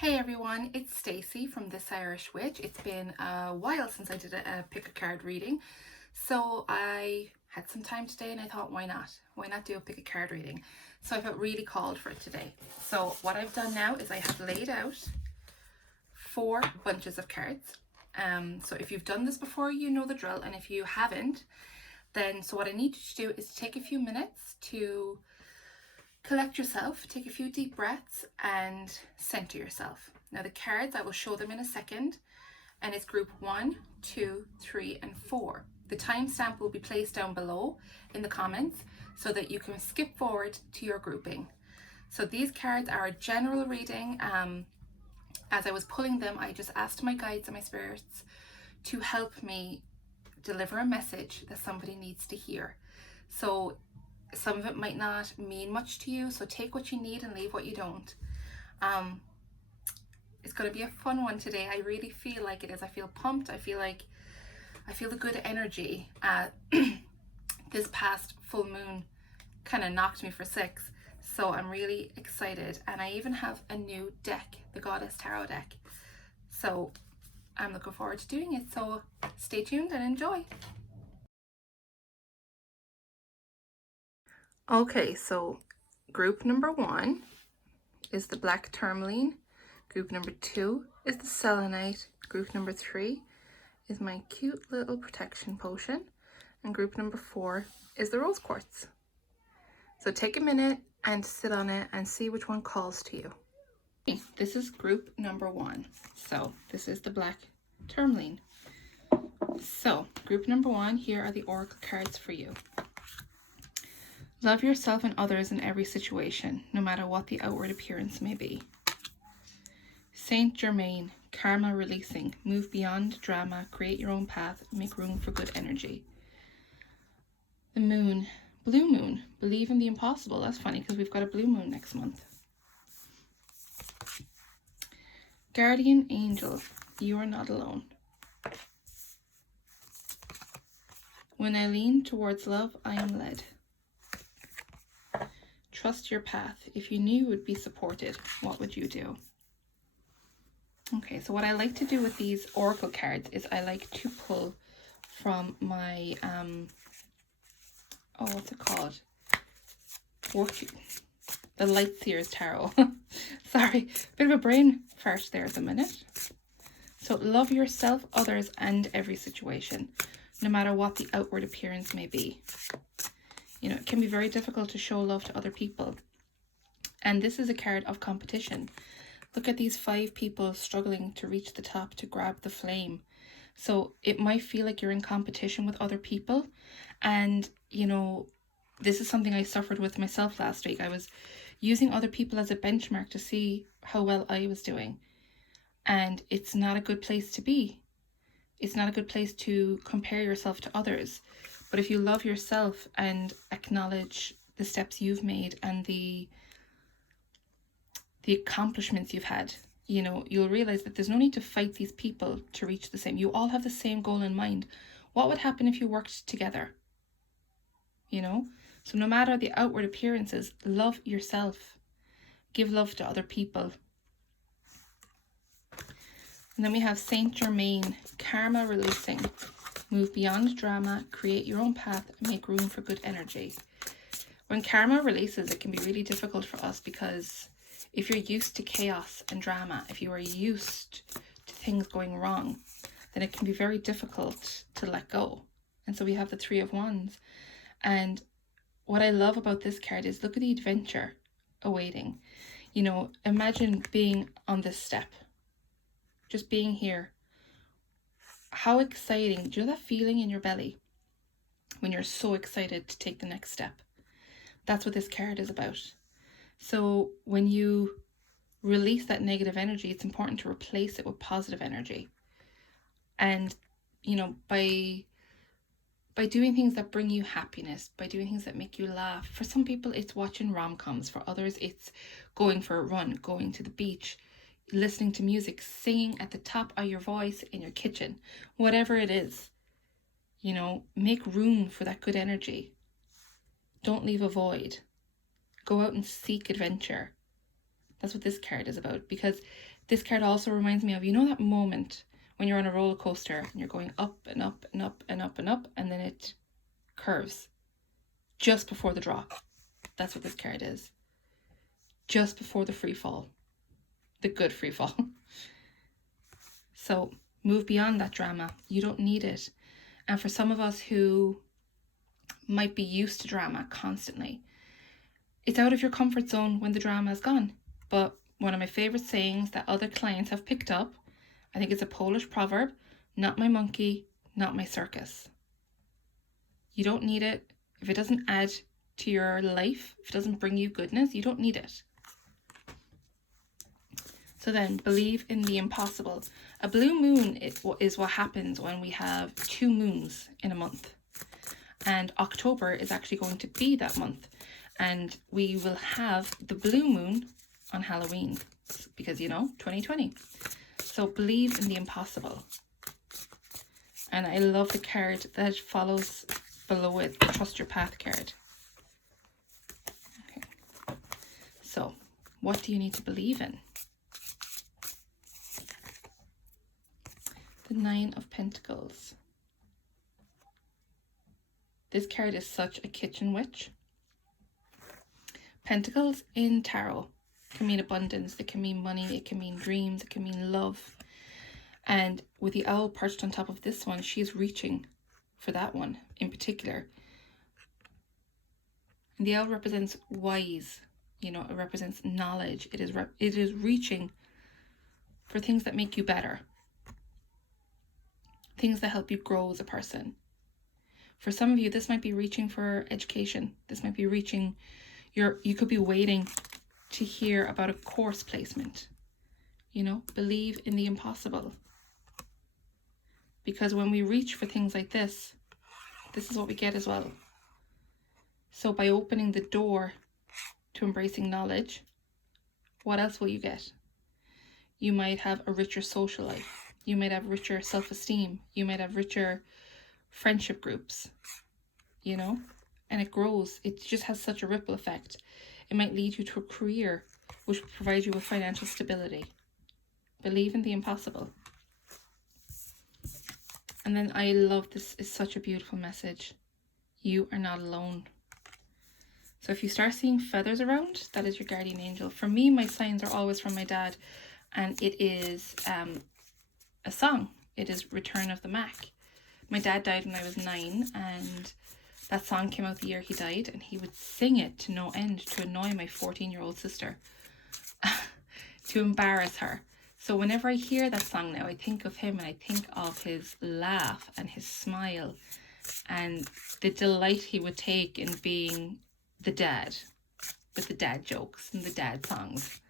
Hey everyone, it's Stacey from This Irish Witch. It's been a while since I did a pick a card reading, so I had some time today and I thought, why not? Why not do a pick a card reading? So I felt really called for it today. So what I've done now is I have laid out 4 bunches of cards. So if you've done this before, you know the drill, and if you haven't, then so what I need you to do is take a few minutes to collect yourself, take a few deep breaths and center yourself. Now the cards, I will show them in a second, and it's group 1, 2, 3 and 4. The timestamp will be placed down below in the comments so that you can skip forward to your grouping. So these cards are a general reading. As I was pulling them, I just asked my guides and my spirits to help me deliver a message that somebody needs to hear. So some of it might not mean much to you, so take what you need and leave what you don't. It's going to be a fun one today. I really feel like it is. I feel pumped. I feel the good energy. This past full moon kind of knocked me for 6, so I'm really excited. And I even have a new deck, the Goddess Tarot deck. So I'm looking forward to doing it. So stay tuned and enjoy. Okay, so group number 1 is the black tourmaline. Group number 2 is the selenite. Group number 3 is my cute little protection potion. And group number 4 is the rose quartz. So take a minute and sit on it and see which one calls to you. Okay, this is group number 1. So this is the black tourmaline. So group number 1, here are the oracle cards for you. Love yourself and others in every situation, no matter what the outward appearance may be. Saint Germain, karma releasing, move beyond drama, create your own path, make room for good energy. The moon, blue moon, believe in the impossible. That's funny because we've got a blue moon next month. Guardian angel, you are not alone. When I lean towards love, I am led. Trust your path. If you knew you would be supported, what would you do? Okay, so what I like to do with these oracle cards is I like to pull from my, what's it called? The Lightseers Tarot. Sorry, bit of a brain fart there at the minute. So love yourself, others, and every situation, no matter what the outward appearance may be. You know, it can be very difficult to show love to other people. And this is a card of competition. Look at these 5 people struggling to reach the top to grab the flame. So it might feel like you're in competition with other people. And, you know, this is something I suffered with myself last week. I was using other people as a benchmark to see how well I was doing. And it's not a good place to be. It's not a good place to compare yourself to others. But if you love yourself and acknowledge the steps you've made and the accomplishments you've had, you know, you'll realize that there's no need to fight these people to reach the same. You all have the same goal in mind. What would happen if you worked together? You know? So no matter the outward appearances, love yourself. Give love to other people. And then we have Saint Germain, karma releasing, move beyond drama, create your own path, and make room for good energy. When karma releases, it can be really difficult for us because if you're used to chaos and drama, if you are used to things going wrong, then it can be very difficult to let go. And so we have the 3 of Wands. And what I love about this card is look at the adventure awaiting. You know, imagine being on this step. Just being here. How exciting. Do you know that feeling in your belly when you're so excited to take the next step? That's what this card is about. So when you release that negative energy, it's important to replace it with positive energy. And, you know, by doing things that bring you happiness, by doing things that make you laugh. For some people, it's watching rom-coms. For others, it's going for a run, going to the beach, listening to music, singing at the top of your voice in your kitchen, whatever it is. You know, make room for that good energy. Don't leave a void. Go out and seek adventure. That's what this card is about, because this card also reminds me of, you know, that moment when you're on a roller coaster and you're going up and up and up and up and up, and then it curves just before the drop. That's what this card is. Just before the free fall, the good free fall. So move beyond that drama. You don't need it. And for some of us who might be used to drama constantly, it's out of your comfort zone when the drama is gone. But one of my favorite sayings that other clients have picked up, I think it's a Polish proverb: not my monkey, not my circus. You don't need it. If it doesn't add to your life, if it doesn't bring you goodness, you don't need it. So then, believe in the impossible. A blue moon is what happens when we have 2 moons in a month. And October is actually going to be that month. And we will have the blue moon on Halloween, because, you know, 2020. So believe in the impossible. And I love the card that follows below it, the Trust Your Path card. Okay. So what do you need to believe in? The 9 of Pentacles. This card is such a kitchen witch. Pentacles in tarot can mean abundance, it can mean money, it can mean dreams, it can mean love. And with the owl perched on top of this one, she's reaching for that one in particular. And the owl represents wise, you know, it represents knowledge. It is reaching for things that make you better. Things that help you grow as a person. For some of you, this might be reaching for education. This might be reaching you could be waiting to hear about a course placement. You know, believe in the impossible. Because when we reach for things like this is what we get as well. So by opening the door to embracing knowledge, what else will you get? You might have a richer social life. You might have richer self-esteem. You might have richer friendship groups, you know, and it grows. It just has such a ripple effect. It might lead you to a career which provides you with financial stability. Believe in the impossible. And then I love this, is such a beautiful message. You are not alone. So if you start seeing feathers around, that is your guardian angel. For me, my signs are always from my dad, and it is a song. It is Return of the Mac. My dad died when I was 9, and that song came out the year he died, and he would sing it to no end to annoy my 14-year-old sister, to embarrass her. So whenever I hear that song now, I think of him, and I think of his laugh and his smile and the delight he would take in being the dad, with the dad jokes and the dad songs.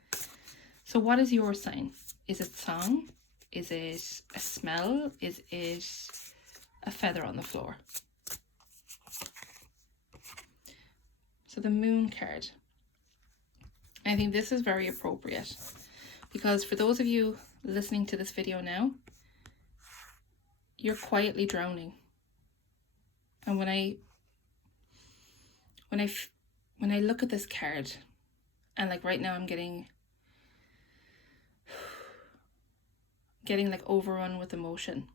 So what is your sign? Is it song? Is it a smell? Is it a feather on the floor? So the moon card. I think this is very appropriate, because for those of you listening to this video now, you're quietly drowning. And when I look at this card, and like right now I'm getting like overrun with emotion,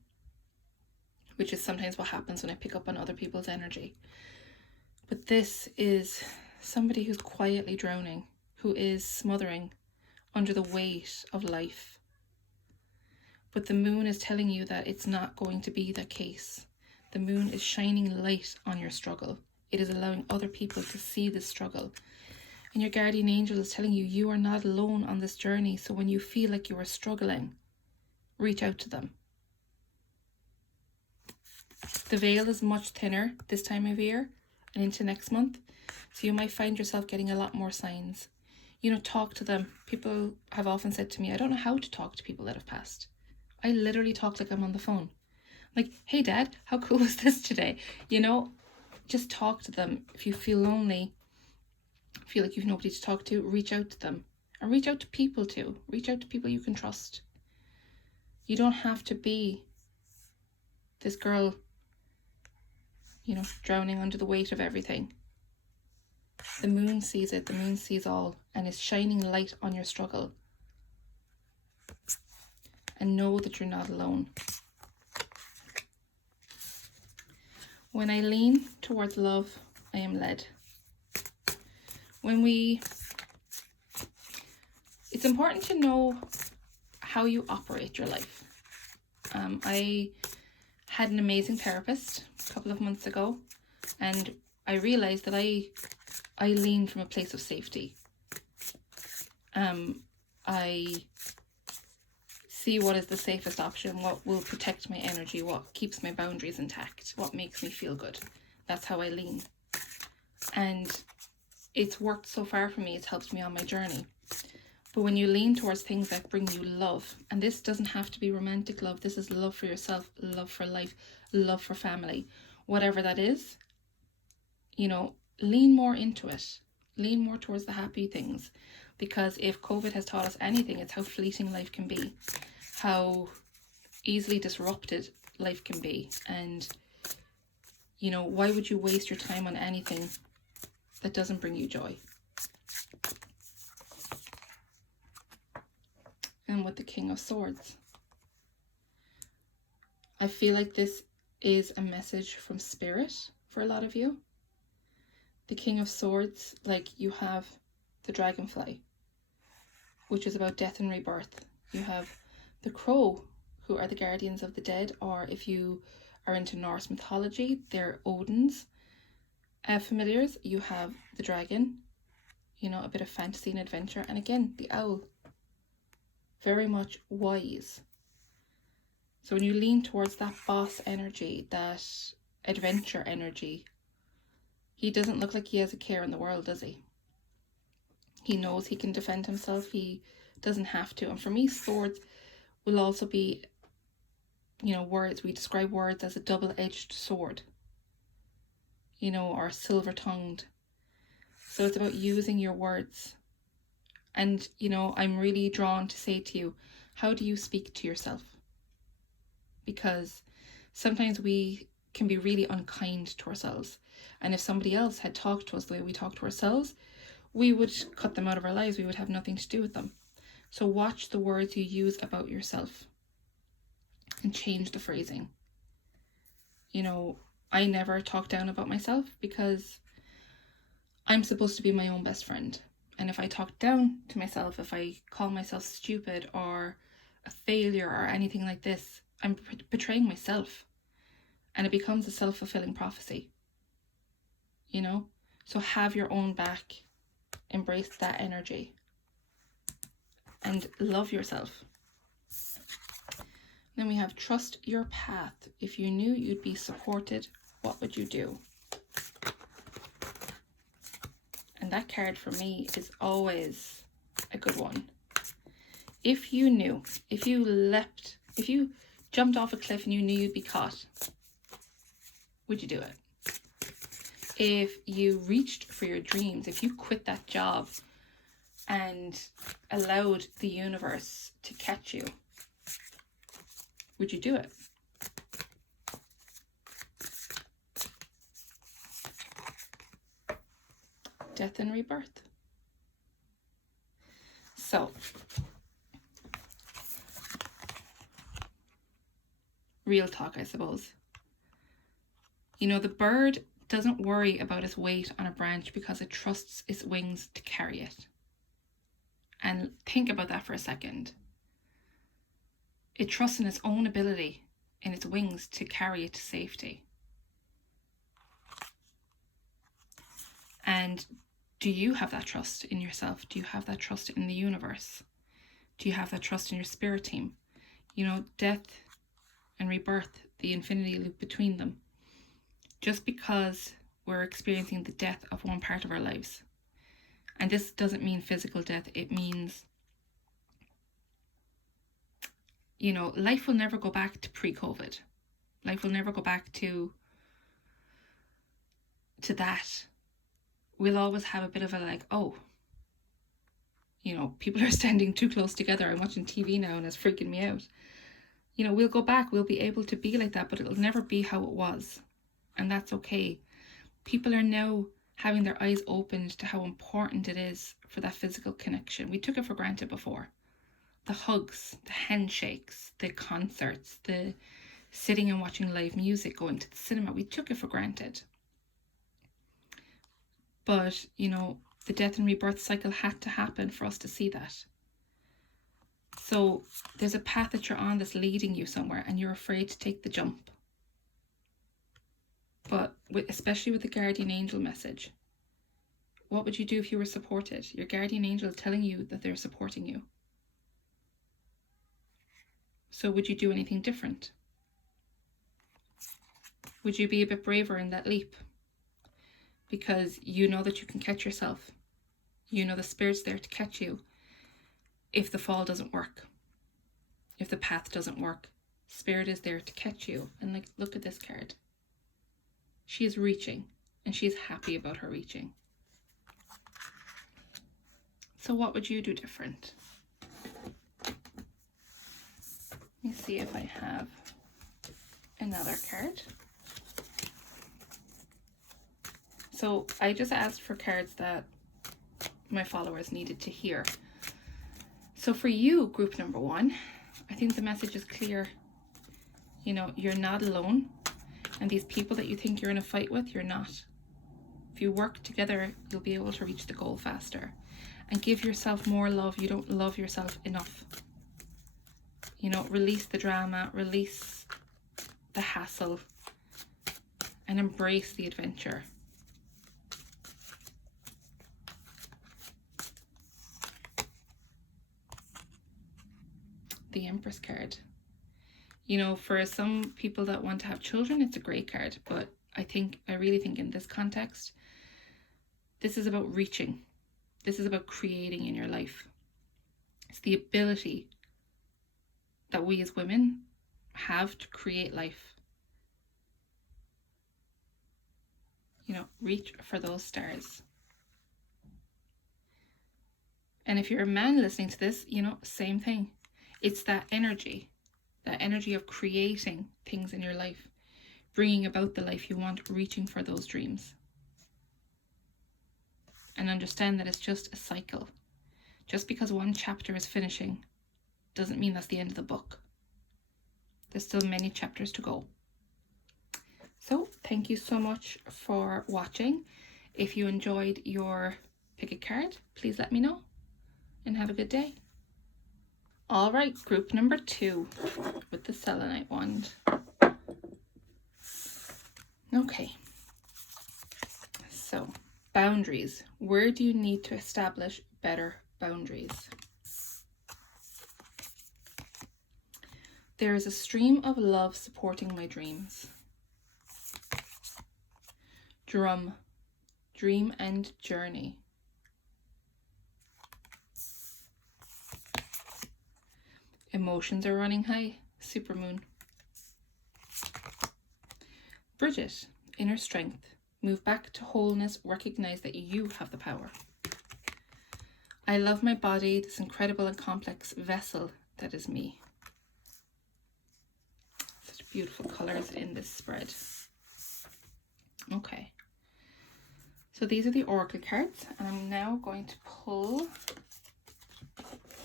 which is sometimes what happens when I pick up on other people's energy. But this is somebody who's quietly drowning, who is smothering under the weight of life. But the moon is telling you that it's not going to be the case. The moon is shining light on your struggle. It is allowing other people to see this struggle. And your guardian angel is telling you, you are not alone on this journey. So when you feel like you are struggling, reach out to them. The veil is much thinner this time of year and into next month. So you might find yourself getting a lot more signs. You know, talk to them. People have often said to me, I don't know how to talk to people that have passed. I literally talk like I'm on the phone. Like, hey dad, how cool was this today? You know, just talk to them. If you feel lonely, feel like you've nobody to talk to, reach out to them. And reach out to people too. Reach out to people you can trust. You don't have to be this girl, you know, drowning under the weight of everything. The moon sees it, the moon sees all, and is shining light on your struggle. And know that you're not alone. When I lean towards love, I am led. It's important to know how you operate your life. I had an amazing therapist a couple of months ago, and I realized that I lean from a place of safety. I see what is the safest option, what will protect my energy, what keeps my boundaries intact, what makes me feel good. That's how I lean. And it's worked so far for me, it's helped me on my journey. But when you lean towards things that bring you love, and this doesn't have to be romantic love, this is love for yourself, love for life, love for family, whatever that is, lean more into it. Lean more towards the happy things. Because if COVID has taught us anything, it's how fleeting life can be, how easily disrupted life can be. And, why would you waste your time on anything that doesn't bring you joy? And with the King of Swords, I feel like this is a message from Spirit for a lot of you. The King of Swords, like you have the dragonfly, which is about death and rebirth. You have the crow, who are the guardians of the dead, or if you are into Norse mythology, they're Odin's familiars. You have the dragon, a bit of fantasy and adventure, and again, the owl, very much wise. So when you lean towards that boss energy, that adventure energy, he doesn't look like he has a care in the world, does he? He knows he can defend himself. He doesn't have to. And for me, swords will also be, words. We describe words as a double-edged sword, or silver-tongued. So it's about using your words. And, I'm really drawn to say to you, how do you speak to yourself? Because sometimes we can be really unkind to ourselves. And if somebody else had talked to us the way we talk to ourselves, we would cut them out of our lives. We would have nothing to do with them. So watch the words you use about yourself and change the phrasing. I never talk down about myself because I'm supposed to be my own best friend. And if I talk down to myself, if I call myself stupid or a failure or anything like this, I'm betraying myself. And it becomes a self-fulfilling prophecy. So have your own back. Embrace that energy. And love yourself. Then we have trust your path. If you knew you'd be supported, what would you do? And that card for me is always a good one. If you knew, if you jumped off a cliff and you knew you'd be caught, would you do it? If you reached for your dreams, if you quit that job and allowed the universe to catch you, would you do it? Death and rebirth. So, real talk, I suppose. The bird doesn't worry about its weight on a branch because it trusts its wings to carry it. And think about that for a second. It trusts in its own ability, in its wings, to carry it to safety. And do you have that trust in yourself? Do you have that trust in the universe? Do you have that trust in your spirit team? Death and rebirth, the infinity loop between them. Just because we're experiencing the death of one part of our lives, and this doesn't mean physical death, it means, life will never go back to pre-COVID. Life will never go back to that. We'll always have a bit of a people are standing too close together. I'm watching TV now and it's freaking me out. We'll go back, we'll be able to be like that, but it'll never be how it was. And that's okay. People are now having their eyes opened to how important it is for that physical connection. We took it for granted before. The hugs, the handshakes, the concerts, the sitting and watching live music, going to the cinema, we took it for granted. But, you know, the death and rebirth cycle had to happen for us to see that. So there's a path that you're on that's leading you somewhere, and you're afraid to take the jump. But especially with the guardian angel message, what would you do if you were supported? Your guardian angel is telling you that they're supporting you. So would you do anything different? Would you be a bit braver in that leap? Because you know that you can catch yourself. You know the Spirit's there to catch you if the fall doesn't work. If the path doesn't work, Spirit is there to catch you. And like, look at this card. She is reaching, and she is happy about her reaching. So what would you do different? Let me see if I have another card. So I just asked for cards that my followers needed to hear. So for you, group number 1, I think the message is clear. You know, you're not alone. And these people that you think you're in a fight with, you're not. If you work together, you'll be able to reach the goal faster. And give yourself more love. You don't love yourself enough. You know, release the drama, release the hassle, and embrace the adventure. The Empress card. You know, for some people that want to have children, it's a great card. But I really think in this context, this is about reaching. This is about creating in your life. It's the ability that we as women have to create life. You know, reach for those stars. And if you're a man listening to this, you know, same thing. It's that energy of creating things in your life, bringing about the life you want, reaching for those dreams. And understand that it's just a cycle. Just because one chapter is finishing doesn't mean that's the end of the book. There's still many chapters to go. So thank you so much for watching. If you enjoyed your pick a card, please let me know, and have a good day. All right, group number 2 with the selenite wand. Okay, so boundaries. Where do you need to establish better boundaries? There is a stream of love supporting my dreams. Drum, dream and journey. Emotions are running high, supermoon. Bridget, inner strength. Move back to wholeness, recognize that you have the power. I love my body, this incredible and complex vessel that is me. Such beautiful colors in this spread. Okay. So these are the oracle cards, and I'm now going to pull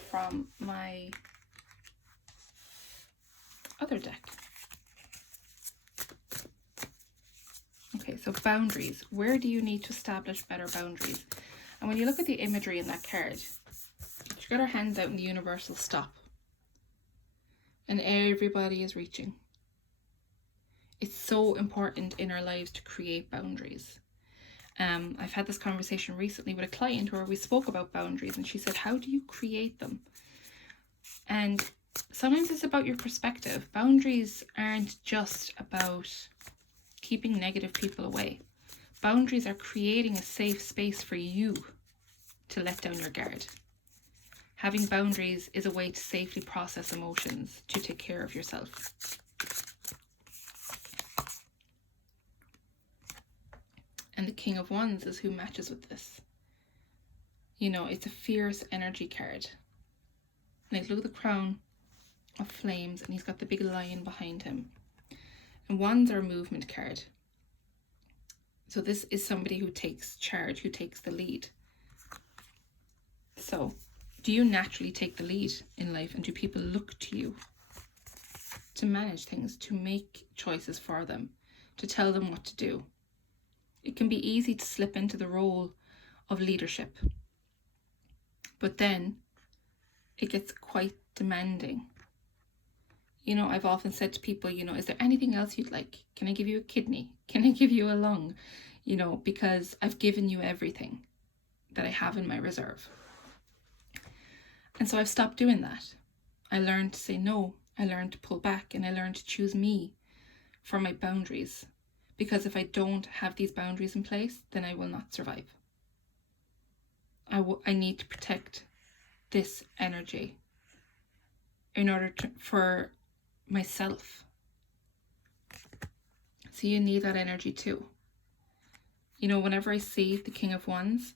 from my other deck. Okay, so boundaries. Where do you need to establish better boundaries? And when you look at the imagery in that card, she's got her hands out in the universal stop. And everybody is reaching. It's so important in our lives to create boundaries. I've had this conversation recently with a client where we spoke about boundaries, and she said, how do you create them? And sometimes it's about your perspective. Boundaries aren't just about keeping negative people away. Boundaries are creating a safe space for you to let down your guard. Having boundaries is a way to safely process emotions, to take care of yourself. And the King of Wands is who matches with this. You know, it's a fierce energy card. Like, look at the crown of flames, and he's got the big lion behind him. And wands are a movement card. So this is somebody who takes charge, who takes the lead. So do you naturally take the lead in life, and do people look to you to manage things, to make choices for them, to tell them what to do? It can be easy to slip into the role of leadership, but then it gets quite demanding. You know, I've often said to people, you know, is there anything else you'd like? Can I give you a kidney? Can I give you a lung? You know, because I've given you everything that I have in my reserve. And so I've stopped doing that. I learned to say no. I learned to pull back, and I learned to choose me for my boundaries. Because if I don't have these boundaries in place, then I will not survive. I need to protect this energy in order for myself. So you need that energy too. You know, whenever I see the King of Wands,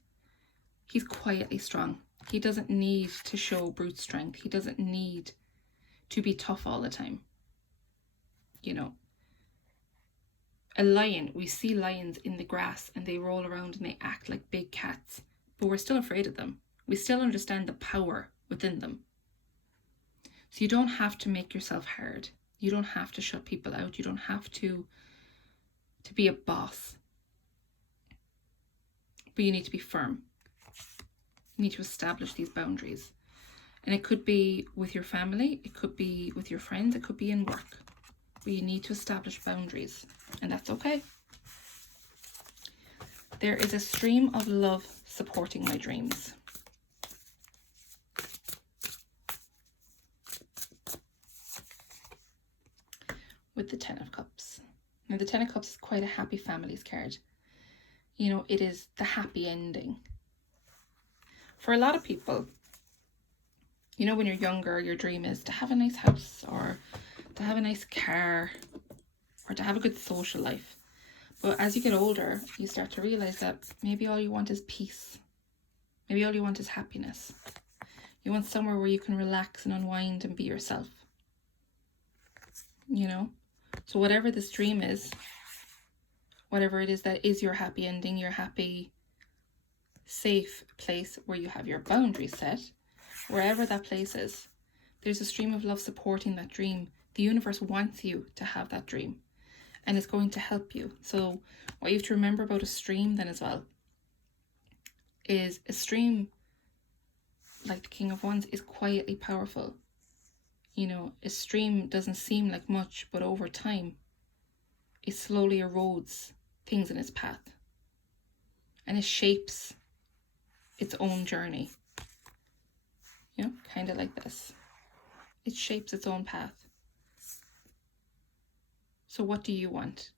he's quietly strong. He doesn't need to show brute strength. He doesn't need to be tough all the time. You know, a lion, we see lions in the grass and they roll around and they act like big cats, but we're still afraid of them. We still understand the power within them. So you don't have to make yourself hard. You don't have to shut people out. You don't have to be a boss. But you need to be firm. You need to establish these boundaries. And it could be with your family, it could be with your friends, it could be in work. But you need to establish boundaries, and that's okay. There is a stream of love supporting my dreams. With the Ten of Cups. Now the Ten of Cups is quite a happy families card. You know, it is the happy ending. For a lot of people, you know, when you're younger, your dream is to have a nice house, or to have a nice car, or to have a good social life. But as you get older, you start to realize that maybe all you want is peace. Maybe all you want is happiness. You want somewhere where you can relax and unwind and be yourself. You know? So whatever this dream is, whatever it is that is your happy ending, your happy, safe place where you have your boundaries set, wherever that place is, there's a stream of love supporting that dream. The universe wants you to have that dream, and it's going to help you. So what you have to remember about a stream then as well is a stream, like the King of Wands, is quietly powerful. You know, a stream doesn't seem like much, but over time, it slowly erodes things in its path. And it shapes its own journey. You know, kind of like this. It shapes its own path. So what do you want?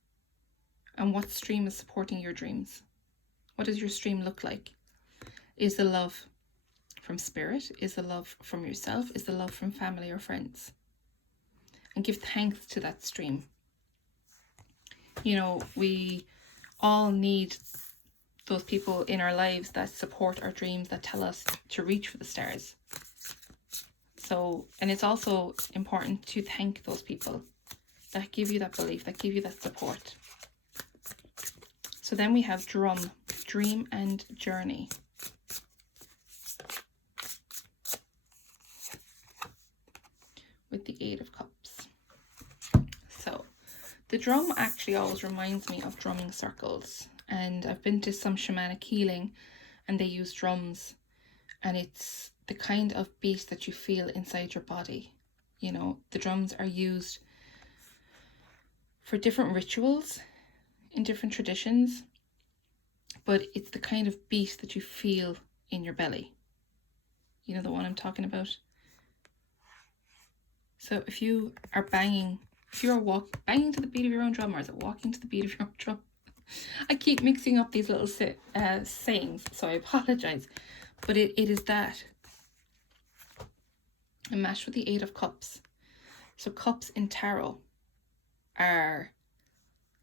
And what stream is supporting your dreams? What does your stream look like? Is the love from spirit? Is the love from yourself? Is the love from family or friends? And give thanks to that stream. You know, we all need those people in our lives that support our dreams, that tell us to reach for the stars. So, and it's also important to thank those people that give you that belief, that give you that support. So then we have drum, dream and journey. With the Eight of Cups. So the drum actually always reminds me of drumming circles. And I've been to some shamanic healing and they use drums, and it's the kind of beat that you feel inside your body. You know, the drums are used for different rituals in different traditions, but it's the kind of beat that you feel in your belly. You know the one I'm talking about? So if you are banging, if you're banging to the beat of your own drum, or is it walking to the beat of your own drum? I keep mixing up these little sayings, so I apologize. But it is that. And matched with the Eight of Cups. So cups in tarot are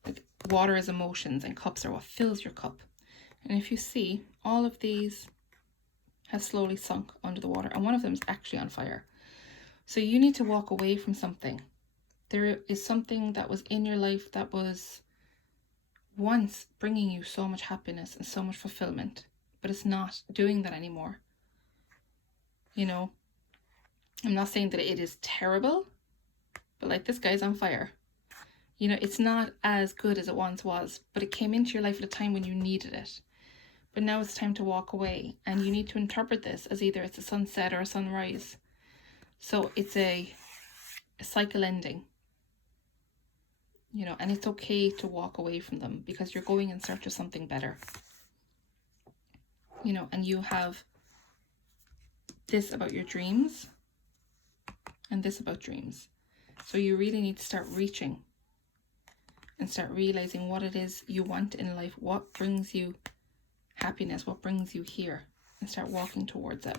like water is emotions, and cups are what fills your cup. And if you see, all of these have slowly sunk under the water, and one of them is actually on fire. So you need to walk away from something. There is something that was in your life that was once bringing you so much happiness and so much fulfillment, but it's not doing that anymore. You know, I'm not saying that it is terrible, but like, this guy's on fire. You know, it's not as good as it once was, but it came into your life at a time when you needed it. But now it's time to walk away, and you need to interpret this as either it's a sunset or a sunrise. So it's a cycle ending. You know, and it's okay to walk away from them because you're going in search of something better. You know, and you have this about your dreams and this about dreams. So you really need to start reaching and start realizing what it is you want in life, what brings you happiness, what brings you here, and start walking towards it.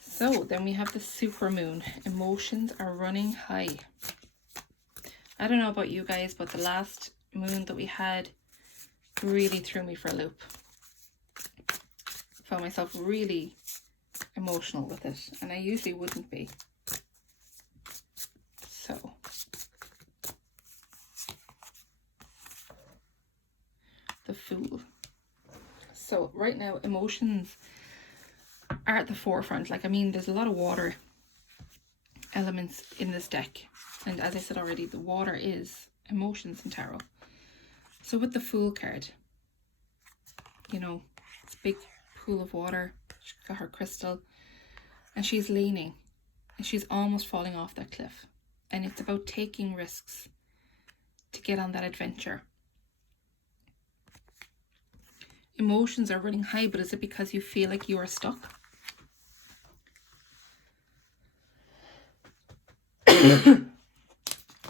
So then we have the super moon. Emotions are running high. I don't know about you guys, but the last moon that we had really threw me for a loop. Found myself really emotional with it, and I usually wouldn't be. So the Fool. So right now, emotions are at the forefront. Like, I mean, there's a lot of water elements in this deck, and as I said already, the water is emotions in tarot. So with the Fool card, you know, it's a big pool of water. She's got her crystal, and she's leaning, and she's almost falling off that cliff. And it's about taking risks to get on that adventure. Emotions are running high, but is it because you feel like you are stuck?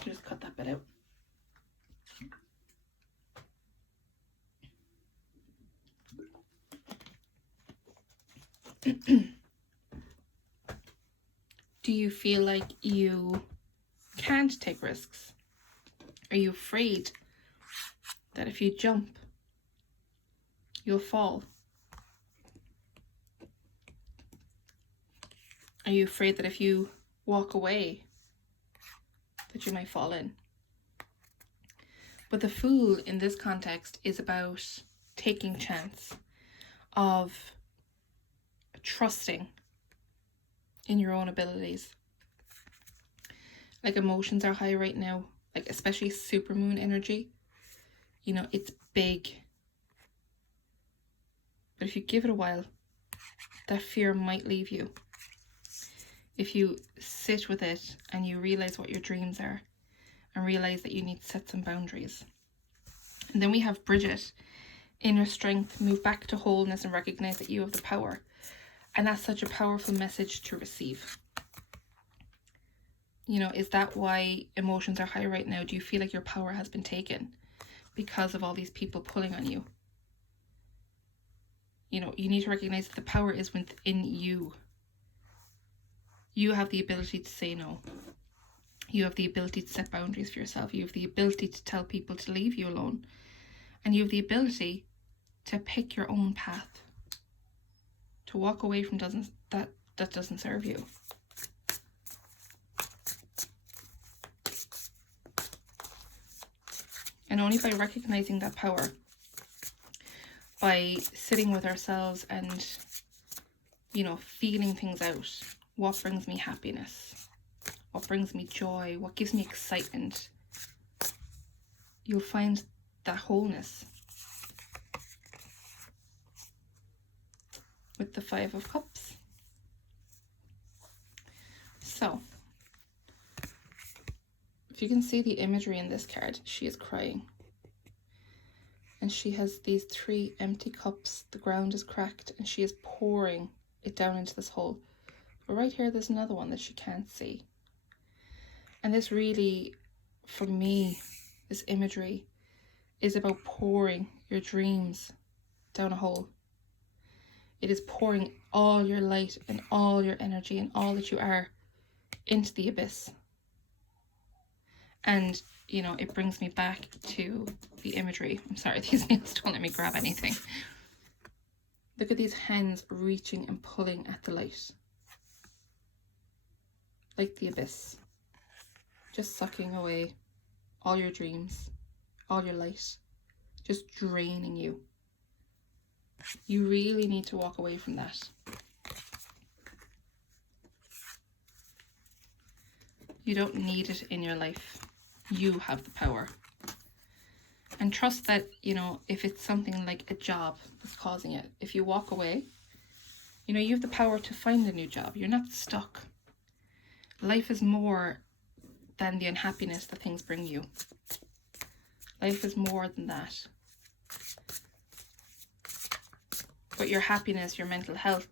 Just cut that bit out. Do you feel like you can't take risks? Are you afraid that if you jump, you'll fall? Are you afraid that if you walk away, that you might fall in? But the Fool in this context is about taking chance, of trusting in your own abilities. Like, emotions are high right now, like especially supermoon energy. You know, it's big. But if you give it a while, that fear might leave you. If you sit with it and you realize what your dreams are and realize that you need to set some boundaries. And then we have Bridget. Inner strength, move back to wholeness and recognize that you have the power. And that's such a powerful message to receive. You know, is that why emotions are high right now? Do you feel like your power has been taken because of all these people pulling on you? You know, you need to recognize that the power is within you. You have the ability to say no. You have the ability to set boundaries for yourself. You have the ability to tell people to leave you alone. And you have the ability to pick your own path. To walk away from that doesn't serve you. And only by recognizing that power, by sitting with ourselves and, you know, feeling things out. What brings me happiness? What brings me joy? What gives me excitement? You'll find that wholeness. With the Five of Cups. So, if you can see the imagery in this card, she is crying. And she has these 3 empty cups. The ground is cracked and she is pouring it down into this hole. But right here, there's another one that she can't see. And this really, for me, this imagery is about pouring your dreams down a hole. It is pouring all your light and all your energy and all that you are into the abyss. And, you know, it brings me back to the imagery. I'm sorry, these nails don't let me grab anything. Look at these hands reaching and pulling at the light. Like the abyss. Just sucking away all your dreams, all your light, just draining you. You really need to walk away from that. You don't need it in your life. You have the power. And trust that, you know, if it's something like a job that's causing it, if you walk away, you know, you have the power to find a new job. You're not stuck. Life is more than the unhappiness that things bring you. Life is more than that. But your happiness, your mental health,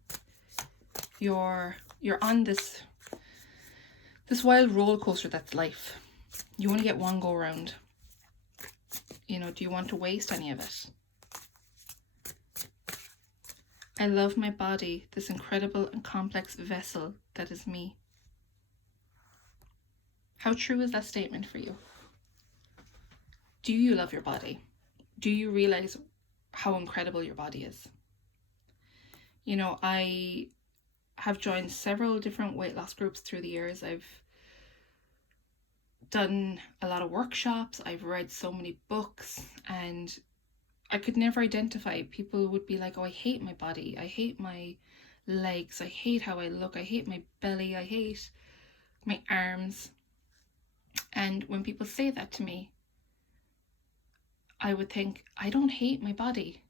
you're on this wild roller coaster that's life. You only get one go around. You know, do you want to waste any of it? I love my body, this incredible and complex vessel that is me. How true is that statement for you? Do you love your body? Do you realize how incredible your body is? You know, I have joined several different weight loss groups through the years. I've done a lot of workshops. I've read so many books, and I could never identify. People would be like, oh, I hate my body. I hate my legs. I hate how I look. I hate my belly. I hate my arms. And when people say that to me, I would think, I don't hate my body.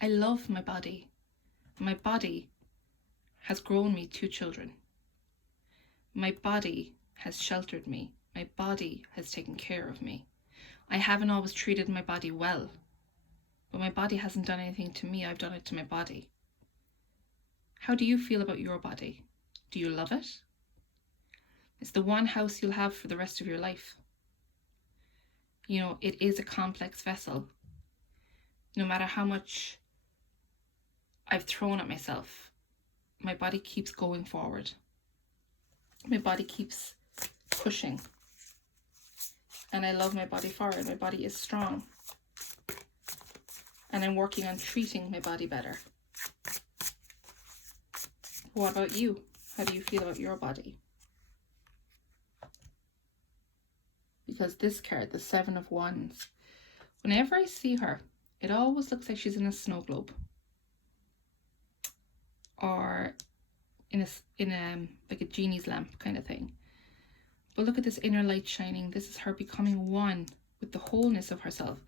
I love my body. My body has grown me 2 children. My body has sheltered me. My body has taken care of me. I haven't always treated my body well, but my body hasn't done anything to me. I've done it to my body. How do you feel about your body? Do you love it? It's the one house you'll have for the rest of your life. You know, it is a complex vessel. No matter how much I've thrown at myself, my body keeps going forward. My body keeps pushing. And I love my body for it. My body is strong. And I'm working on treating my body better. What about you? How do you feel about your body? Because this card, the 7 of Wands, whenever I see her, it always looks like she's in a snow globe. Or in a like a genie's lamp kind of thing. But look at this inner light shining. This is her becoming one with the wholeness of herself.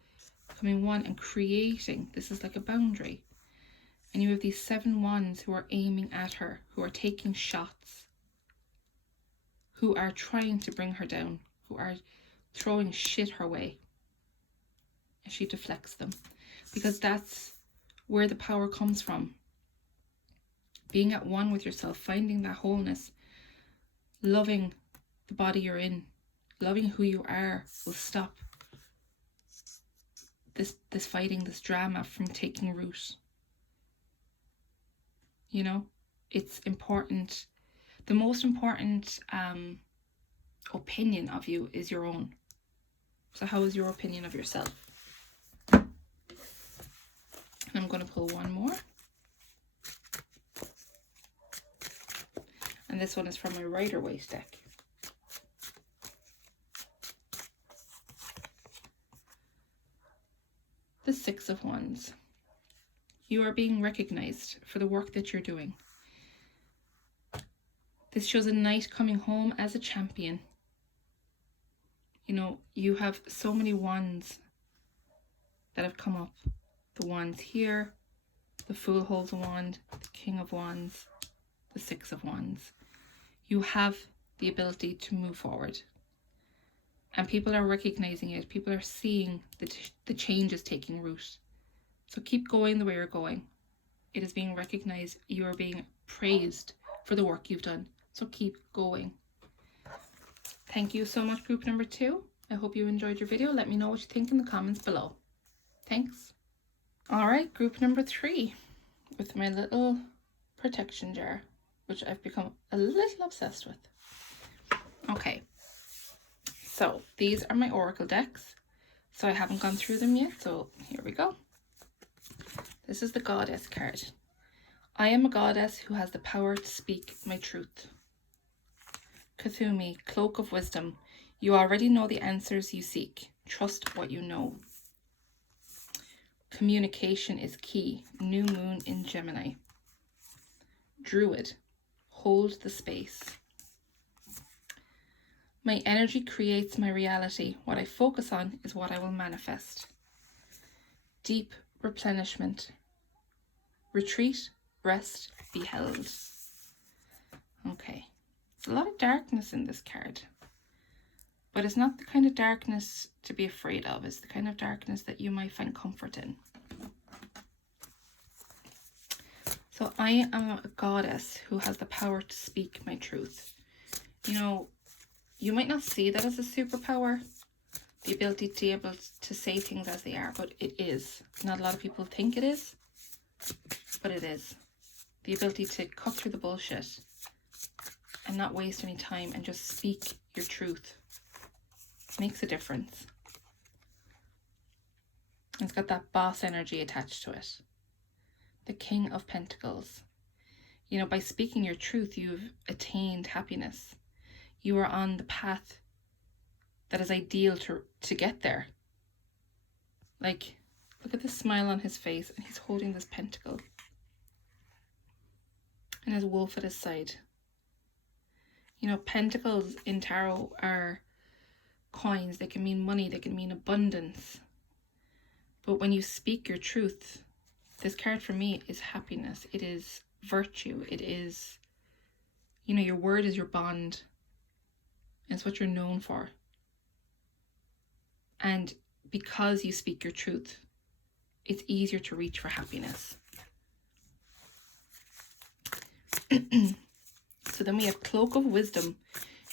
Becoming one and creating. This is like a boundary. And you have these 7 wands who are aiming at her, who are taking shots, who are trying to bring her down, who are throwing shit her way. And she deflects them. Because that's where the power comes from. Being at one with yourself, finding that wholeness, loving the body you're in, loving who you are, will stop this fighting, this drama from taking root. You know, it's important. The most important opinion of you is your own. So how is your opinion of yourself? And I'm going to pull one more. And this one is from my Rider-Waite deck. The 6 of Wands. You are being recognized for the work that you're doing. This shows a knight coming home as a champion. You know, you have so many wands that have come up. The wands here, the Fool holds a wand, the King of Wands, the 6 of Wands. You have the ability to move forward. And people are recognizing it. People are seeing the changes taking root. So keep going the way you're going. It is being recognized. You are being praised for the work you've done. So keep going. Thank you so much, group number 2. I hope you enjoyed your video. Let me know what you think in the comments below. Thanks. All right, group number 3 with my little protection jar, which I've become a little obsessed with. Okay. So these are my oracle decks. So I haven't gone through them yet. So here we go. This is the Goddess card. I am a goddess who has the power to speak my truth. Kuthumi, Cloak of Wisdom. You already know the answers you seek. Trust what you know. Communication is key. New moon in Gemini. Druid. Hold the space. My energy creates my reality. What I focus on is what I will manifest. Deep replenishment. Retreat, rest, be held. Okay. There's a lot of darkness in this card. But it's not the kind of darkness to be afraid of. It's the kind of darkness that you might find comfort in. So I am a goddess who has the power to speak my truth. You know, you might not see that as a superpower, the ability to be able to say things as they are, but it is. Not a lot of people think it is, but it is. The ability to cut through the bullshit and not waste any time and just speak your truth makes a difference. It's got that boss energy attached to it. The King of Pentacles. You know, by speaking your truth, you've attained happiness. You are on the path that is ideal to get there. Like, look at the smile on his face, and he's holding this pentacle. And his wolf at his side. You know, pentacles in tarot are coins. They can mean money, they can mean abundance. But when you speak your truth, this card for me is happiness. It is virtue. It is, you know, your word is your bond. And it's what you're known for. And because you speak your truth, it's easier to reach for happiness. So then we have Cloak of Wisdom.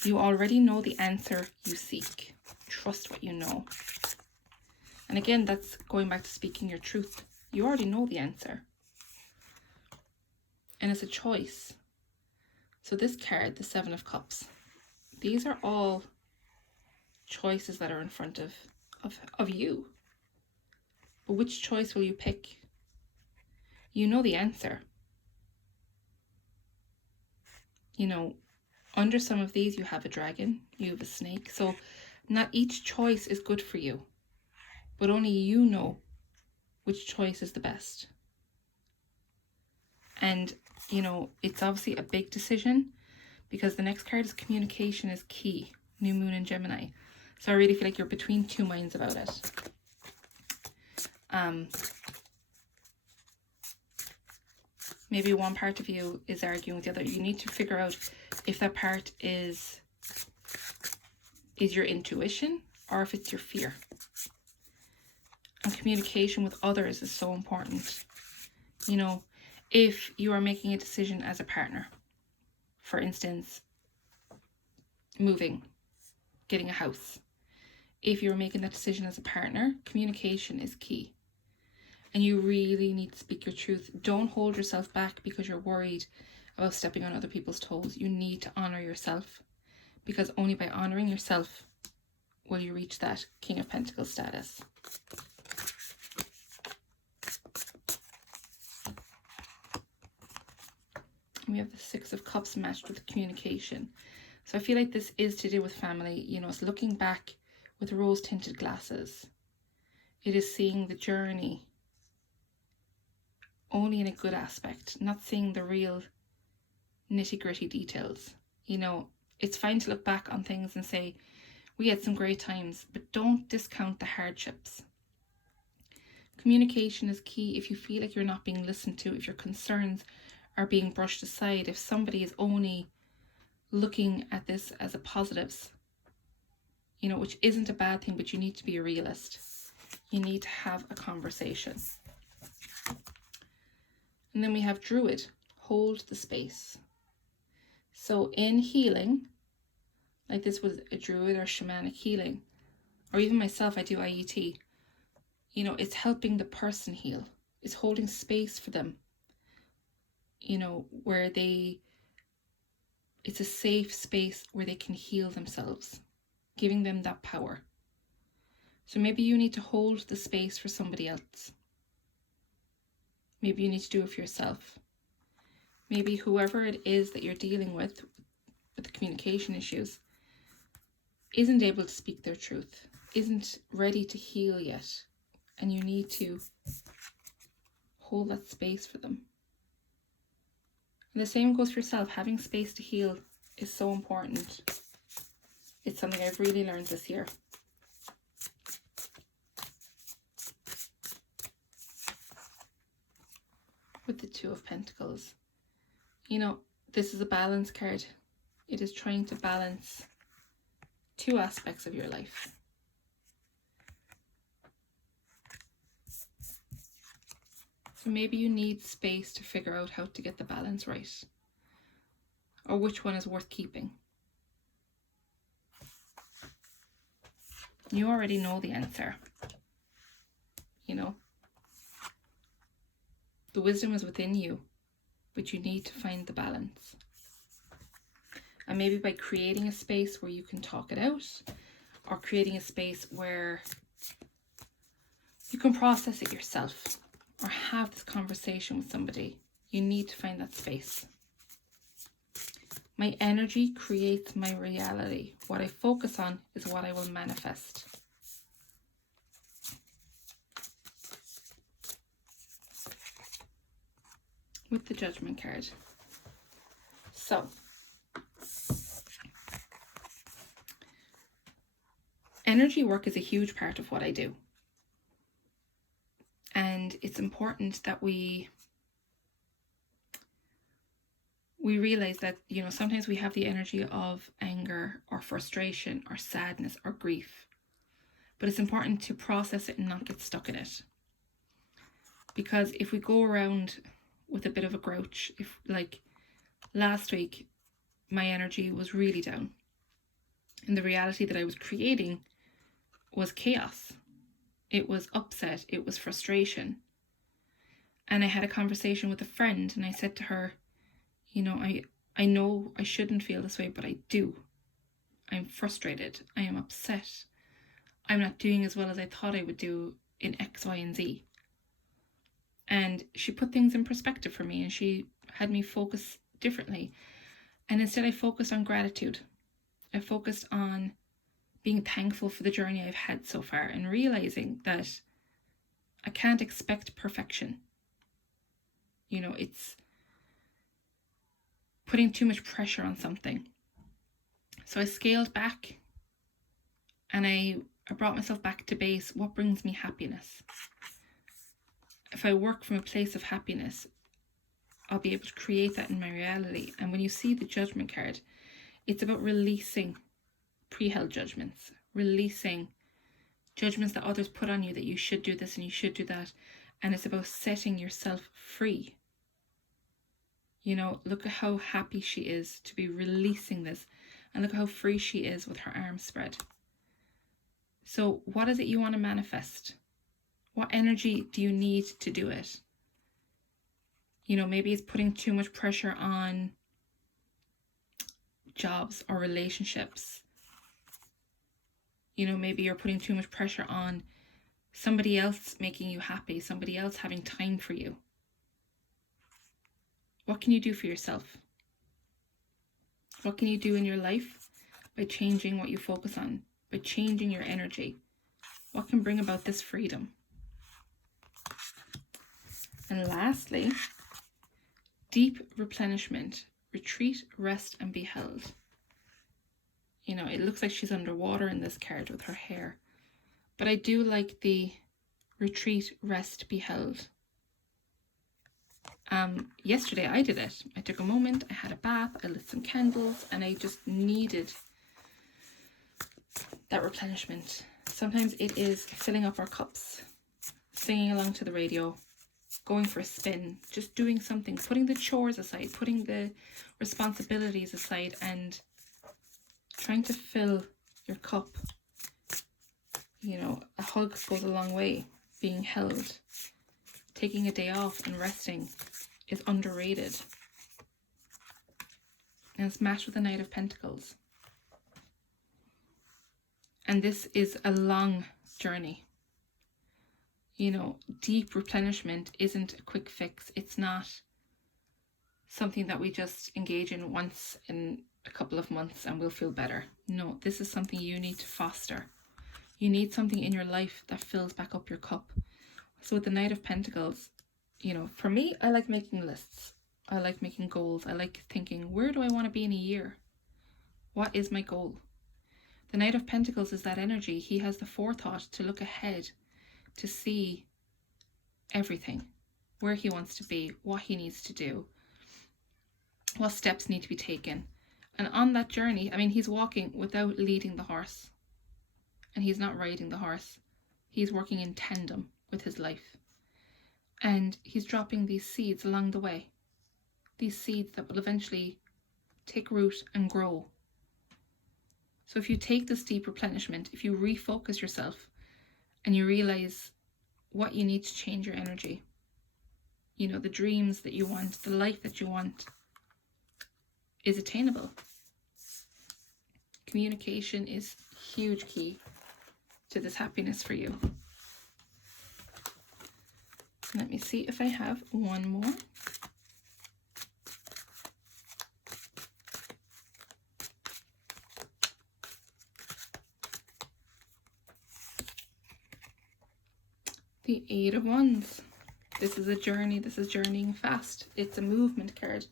You already know the answer you seek. Trust what you know. And again, that's going back to speaking your truth. You already know the answer. And it's a choice. So this card, the Seven of Cups, these are all choices that are in front of you. But which choice will you pick? You know the answer. You know, under some of these you have a dragon, you have a snake. So not each choice is good for you. But only you know which choice is the best. And, you know, it's obviously a big decision because the next card is communication is key. New moon in Gemini. So I really feel like you're between two minds about it. Maybe one part of you is arguing with the other. You need to figure out if that part is your intuition or if it's your fear. And communication with others is so important. You know, if you are making a decision as a partner, for instance, moving, getting a house. If you're making that decision as a partner, communication is key. And you really need to speak your truth. Don't hold yourself back because you're worried about stepping on other people's toes. You need to honor yourself, because only by honoring yourself will you reach that King of Pentacles status. We have the Six of Cups matched with communication. So I feel like this is to do with family. You know, it's looking back with rose-tinted glasses. It is seeing the journey only in a good aspect, not seeing the real nitty-gritty details. You know, it's fine to look back on things and say, we had some great times, but don't discount the hardships. Communication is key. If you feel like you're not being listened to, if your concerns are being brushed aside, if somebody is only looking at this as a positives, you know, which isn't a bad thing, but you need to be a realist. You need to have a conversation. And then we have Druid, hold the space. So in healing, like this was a Druid or shamanic healing, or even myself, I do IET, you know, it's helping the person heal. It's holding space for them, you know, where it's a safe space where they can heal themselves, giving them that power. So maybe you need to hold the space for somebody else. Maybe you need to do it for yourself. Maybe whoever it is that you're dealing with the communication issues, isn't able to speak their truth, isn't ready to heal yet, and you need to hold that space for them. And the same goes for yourself. Having space to heal is so important. It's something I've really learned this year. With the Two of Pentacles, you know, this is a balance card. It is trying to balance two aspects of your life. So maybe you need space to figure out how to get the balance right, or which one is worth keeping. You already know the answer. You know, the wisdom is within you, but you need to find the balance. And maybe by creating a space where you can talk it out, or creating a space where you can process it yourself, or have this conversation with somebody, you need to find that space. My energy creates my reality. What I focus on is what I will manifest. With the Judgment card. So, energy work is a huge part of what I do. And it's important that we realize that, you know, sometimes we have the energy of anger or frustration or sadness or grief. But it's important to process it and not get stuck in it. Because if we go around with a bit of a grouch, if like last week, my energy was really down. And the reality that I was creating was chaos. It was upset. It was frustration. And I had a conversation with a friend and I said to her, you know, I know I shouldn't feel this way, but I do. I'm frustrated. I am upset. I'm not doing as well as I thought I would do in X, Y, and Z. And she put things in perspective for me and she had me focus differently. And instead I focused on gratitude. I focused on being thankful for the journey I've had so far and realizing that I can't expect perfection. You know, it's putting too much pressure on something. So I scaled back and I brought myself back to base. What brings me happiness? If I work from a place of happiness, I'll be able to create that in my reality. And when you see the Judgment card, it's about releasing pre-held judgments, releasing judgments that others put on you that you should do this and you should do that. And it's about setting yourself free. You know, look at how happy she is to be releasing this. And look at how free she is with her arms spread. So what is it you want to manifest? What energy do you need to do it? You know, maybe it's putting too much pressure on jobs or relationships. You know, maybe you're putting too much pressure on somebody else making you happy, somebody else having time for you. What can you do for yourself? What can you do in your life by changing what you focus on, by changing your energy? What can bring about this freedom? And lastly, deep replenishment, retreat, rest, and be held. You know, it looks like she's underwater in this card with her hair. But I do like the retreat, rest, be held. Yesterday I did it. I took a moment, I had a bath, I lit some candles, and I just needed that replenishment. Sometimes it is filling up our cups, singing along to the radio, going for a spin, just doing something, putting the chores aside, putting the responsibilities aside, and trying to fill your cup. You know, a hug goes a long way. Being held, taking a day off and resting is underrated. And it's matched with the Knight of Pentacles. And this is a long journey. You know, deep replenishment isn't a quick fix. It's not something that we just engage in once and a couple of months and we'll feel better. No, this is something you need to foster. You need something in your life that fills back up your cup. So with the Knight of Pentacles, you know, for me, I like making lists. I like making goals. I like thinking, where do I want to be in a year? What is my goal? The Knight of Pentacles is that energy. He has the forethought to look ahead, to see everything, where he wants to be, what he needs to do, what steps need to be taken. And on that journey, I mean, he's walking without leading the horse. And he's not riding the horse. He's working in tandem with his life. And he's dropping these seeds along the way. These seeds that will eventually take root and grow. So if you take this deep replenishment, if you refocus yourself and you realize what you need to change your energy, you know, the dreams that you want, the life that you want is attainable. Communication is huge key to this happiness for you. Let me see if I have one more. The Eight of Wands. This is a journey. This is journeying fast. It's a movement card.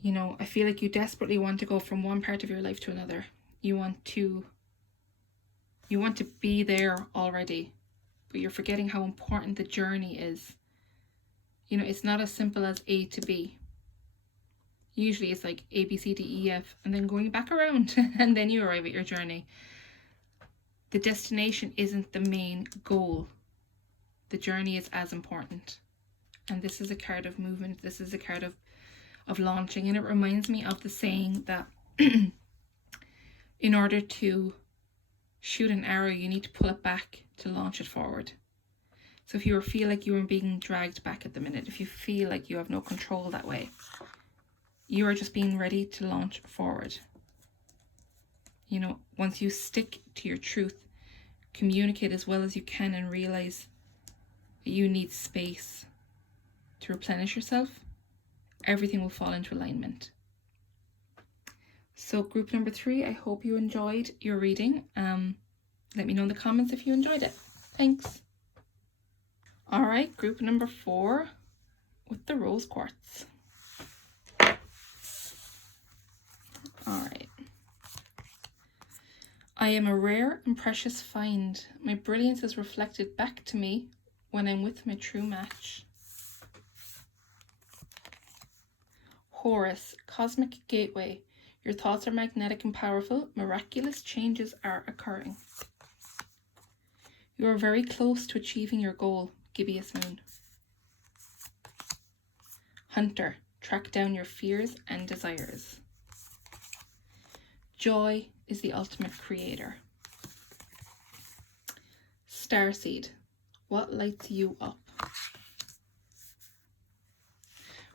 You know, I feel like you desperately want to go from one part of your life to another. You want to be there already, but you're forgetting how important the journey is. You know, it's not as simple as A to B. Usually it's like A, B, C, D, E, F, and then going back around, and then you arrive at your journey. The destination isn't the main goal. The journey is as important. And this is a card of movement. This is a card of launching. And it reminds me of the saying that in order to shoot an arrow, you need to pull it back to launch it forward. So if you feel like you are being dragged back at the minute, if you feel like you have no control that way, you are just being ready to launch forward. You know, once you stick to your truth, communicate as well as you can and realize that you need space to replenish yourself, everything will fall into alignment. So group number 3, I hope you enjoyed your reading. Let me know in the comments if you enjoyed it. Thanks. All right, group number 4 with the rose quartz. All right. I am a rare and precious find. My brilliance is reflected back to me when I'm with my true match. Horus, cosmic gateway. Your thoughts are magnetic and powerful. Miraculous changes are occurring. You are very close to achieving your goal. Gibeus moon. Hunter, track down your fears and desires. Joy is the ultimate creator. Starseed, what lights you up?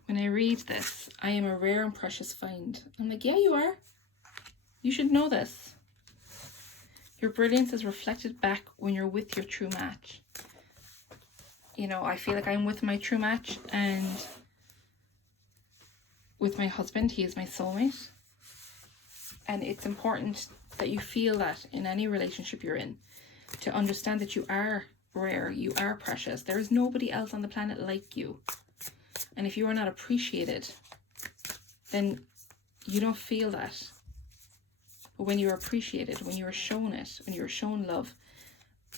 When I read this, I am a rare and precious find. I'm like, yeah, you are. You should know this. Your brilliance is reflected back when you're with your true match. You know, I feel like I'm with my true match and with my husband. He is my soulmate. And it's important that you feel that in any relationship you're in, to understand that you are rare, you are precious. There is nobody else on the planet like you. And if you are not appreciated, then you don't feel that. But when you're appreciated, when you are shown it, when you're shown love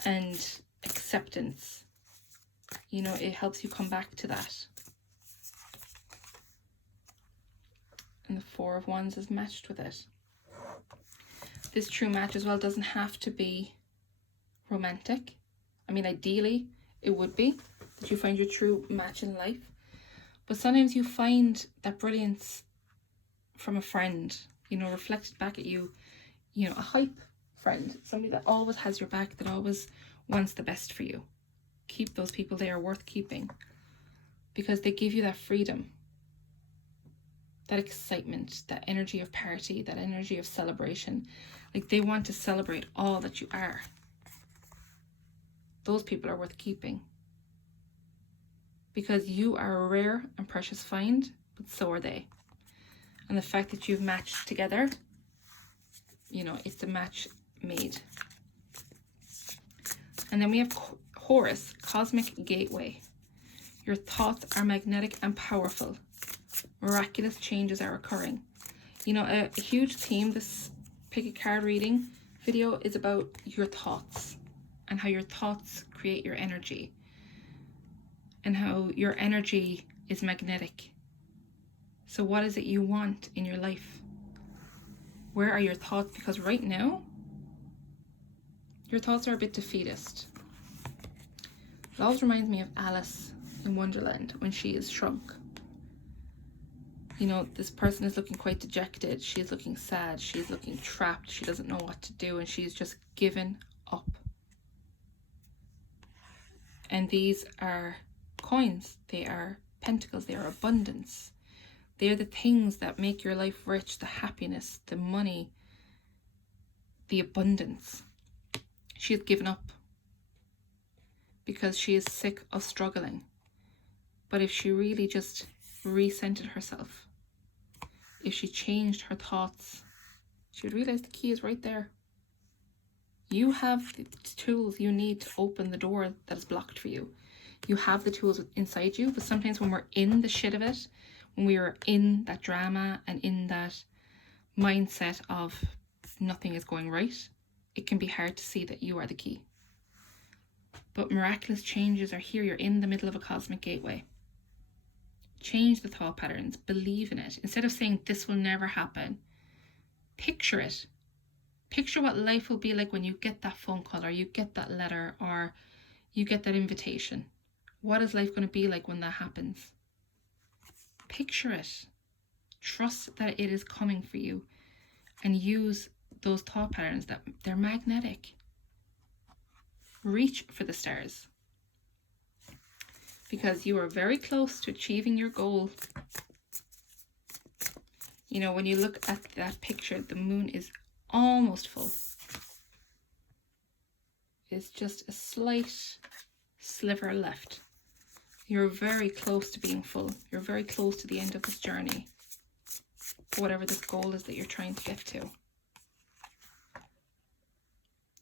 and acceptance, you know, it helps you come back to that. And the Four of Wands is matched with it. This true match as well doesn't have to be romantic. I mean, ideally, it would be that you find your true match in life. But sometimes you find that brilliance from a friend, you know, reflected back at you, you know, a hype friend, somebody that always has your back, that always wants the best for you. Keep those people. They are worth keeping because they give you that freedom, that excitement, that energy of party, that energy of celebration. Like, they want to celebrate all that you are. Those people are worth keeping because you are a rare and precious find, but so are they. And the fact that you've matched together, you know, it's a match made. And then we have Horus, Cosmic Gateway. Your thoughts are magnetic and powerful. Miraculous changes are occurring. You know, a huge theme this pick a card reading video is about your thoughts and how your thoughts create your energy and how your energy is magnetic. So what is it you want in your life? Where are your thoughts? Because right now, your thoughts are a bit defeatist. It always reminds me of Alice in Wonderland when she is shrunk. You know, this person is looking quite dejected. She's looking sad. She's looking trapped. She doesn't know what to do, and she's just given up. And these are coins. They are pentacles. They are abundance. They are the things that make your life rich, the happiness, the money, the abundance. She has given up because she is sick of struggling. But if she really just recentered herself, if she changed her thoughts, she would realize the key is right there. You have the tools you need to open the door that is blocked for you. You have the tools inside you, but sometimes when we're in the shit of it, when we are in that drama and in that mindset of nothing is going right, it can be hard to see that you are the key. But miraculous changes are here. You're in the middle of a cosmic gateway. Change the thought patterns. Believe in it. Instead of saying this will never happen, picture it. Picture what life will be like when you get that phone call or you get that letter or you get that invitation. What is life going to be like when that happens? Picture it. Trust that it is coming for you and use those thought patterns that they're magnetic. Reach for the stars because you are very close to achieving your goal. You know, when you look at that picture, the moon is almost full. It's just a slight sliver left. You're very close to being full. You're very close to the end of this journey, whatever this goal is that you're trying to get to.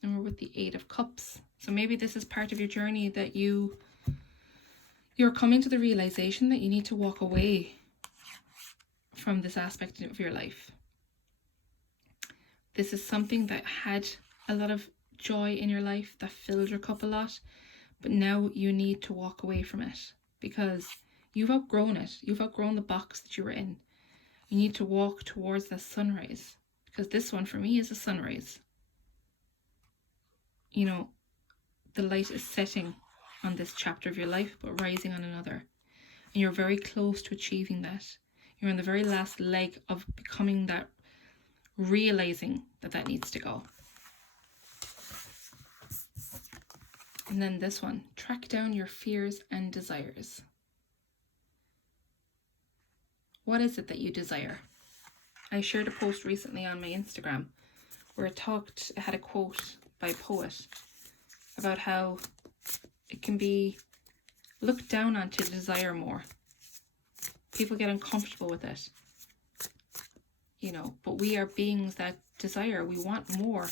And we're with the 8 of Cups. So maybe this is part of your journey that you're coming to the realization that you need to walk away from this aspect of your life. This is something that had a lot of joy in your life, that filled your cup a lot, but now you need to walk away from it because you've outgrown it. You've outgrown the box that you were in. You need to walk towards that sunrise because this one for me is a sunrise. You know, the light is setting on this chapter of your life, but rising on another. And you're very close to achieving that. You're on the very last leg of becoming that, realizing that that needs to go. And then this one, track down your fears and desires. What is it that you desire? I shared a post recently on my Instagram where it had a quote by a poet about how it can be looked down on to desire more. People get uncomfortable with it, you know, but we are beings that desire. We want more.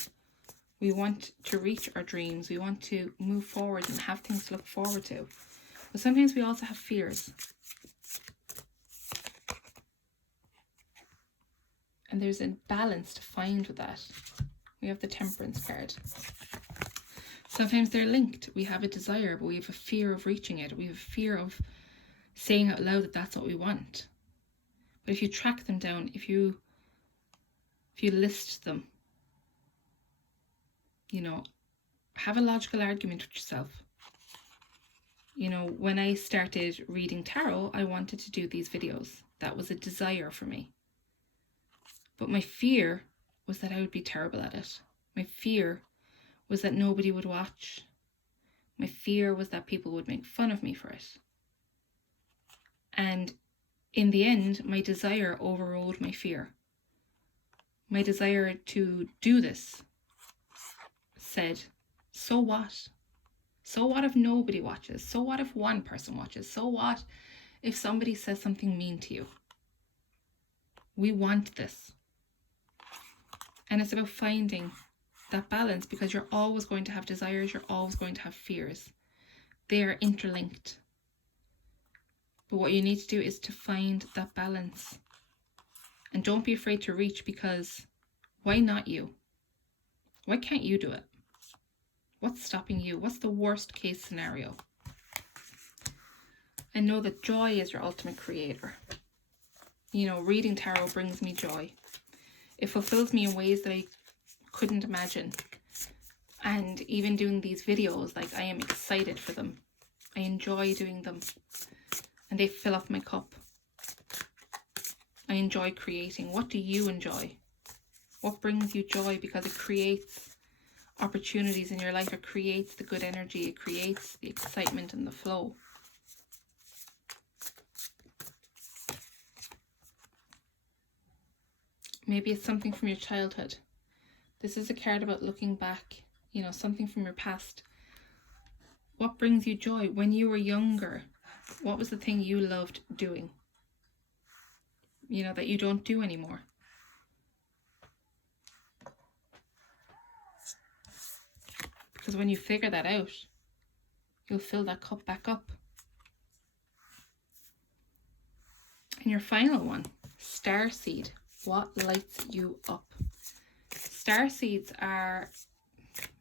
We want to reach our dreams. We want to move forward and have things to look forward to. But sometimes we also have fears. And there's a balance to find with that. We have the Temperance card. Sometimes they're linked. We have a desire, but we have a fear of reaching it. We have a fear of saying out loud that that's what we want. But if you track them down, if you list them, you know, have a logical argument with yourself. You know, when I started reading tarot, I wanted to do these videos. That was a desire for me. But my fear was that I would be terrible at it. My fear was that nobody would watch. My fear was that people would make fun of me for it. And in the end, my desire overrode my fear. My desire to do this said, so what? So what if nobody watches? So what if one person watches? So what if somebody says something mean to you? We want this. And it's about finding that balance, because you're always going to have desires, you're always going to have fears. They are interlinked. But what you need to do is to find that balance. And don't be afraid to reach, because why not you? Why can't you do it? What's stopping you? What's the worst case scenario? And know that joy is your ultimate creator. You know, reading tarot brings me joy. It fulfills me in ways that I couldn't imagine. And even doing these videos, like, I am excited for them. I enjoy doing them. And they fill up my cup. I enjoy creating. What do you enjoy? What brings you joy? Because it creates opportunities in your life. It creates the good energy. It creates the excitement and the flow. Maybe it's something from your childhood. This is a card about looking back, you know, something from your past. What brings you joy? When you were younger, what was the thing you loved doing? You know, that you don't do anymore. Because when you figure that out, you'll fill that cup back up. And your final one, Starseed. What lights you up? Starseeds are,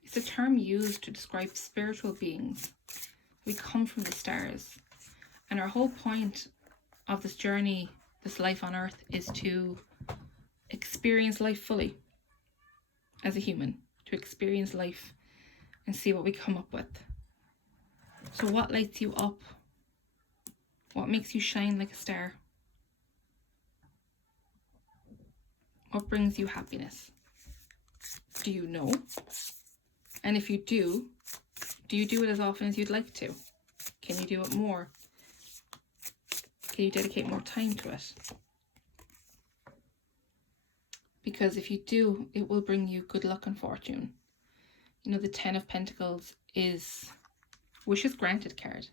it's a term used to describe spiritual beings. We come from the stars. And our whole point of this journey, this life on earth, is to experience life fully as a human. To experience life and see what we come up with. So what lights you up? What makes you shine like a star? What brings you happiness? Do you know? And if you do you do it as often as you'd like to? Can you do it more? Can you dedicate more time to it? Because if you do, it will bring you good luck and fortune. You know, the 10 of Pentacles is wishes granted card.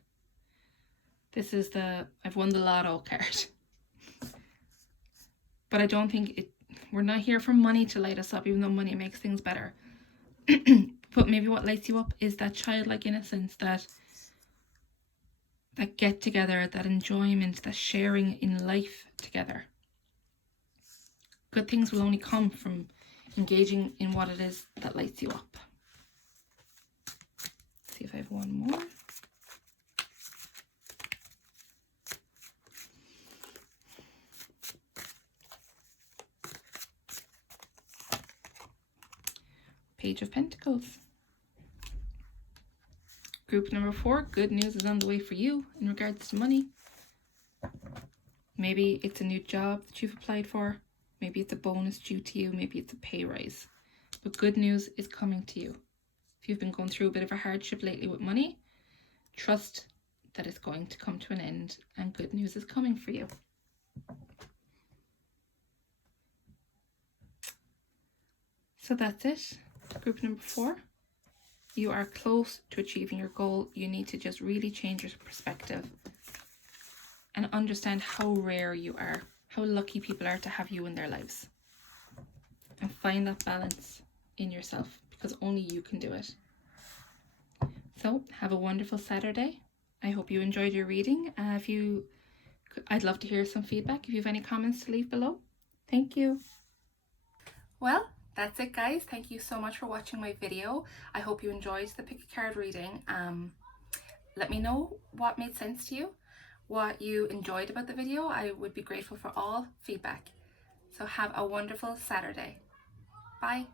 This is the I've won the lotto card. But I don't think we're not here for money to light us up, even though money makes things better. But maybe what lights you up is that childlike innocence, that get together, that enjoyment, that sharing in life together. Good things will only come from engaging in what it is that lights you up. Let's see if I have one more. Page of Pentacles. Group number 4, good news is on the way for you in regards to money. Maybe it's a new job that you've applied for. Maybe it's a bonus due to you. Maybe it's a pay rise. But good news is coming to you. If you've been going through a bit of a hardship lately with money, trust that it's going to come to an end and good news is coming for you. So that's it. Group number 4. You are close to achieving your goal. You need to just really change your perspective and understand how rare you are, how lucky people are to have you in their lives. And find that balance in yourself, because only you can do it. So have a wonderful Saturday. I hope you enjoyed your reading. I'd love to hear some feedback. If you have any comments to leave below. Thank you. Well, that's it, guys. Thank you so much for watching my video. I hope you enjoyed the pick a card reading. Let me know what made sense to you, what you enjoyed about the video. I would be grateful for all feedback. So have a wonderful Saturday. Bye.